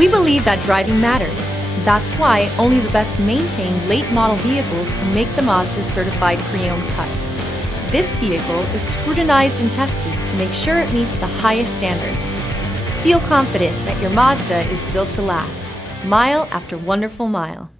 We believe that driving matters. That's why only the best maintained late model vehicles can make the Mazda Certified Pre-Owned cut. This vehicle is scrutinized and tested to make sure it meets the highest standards. Feel confident that your Mazda is built to last, mile after wonderful mile.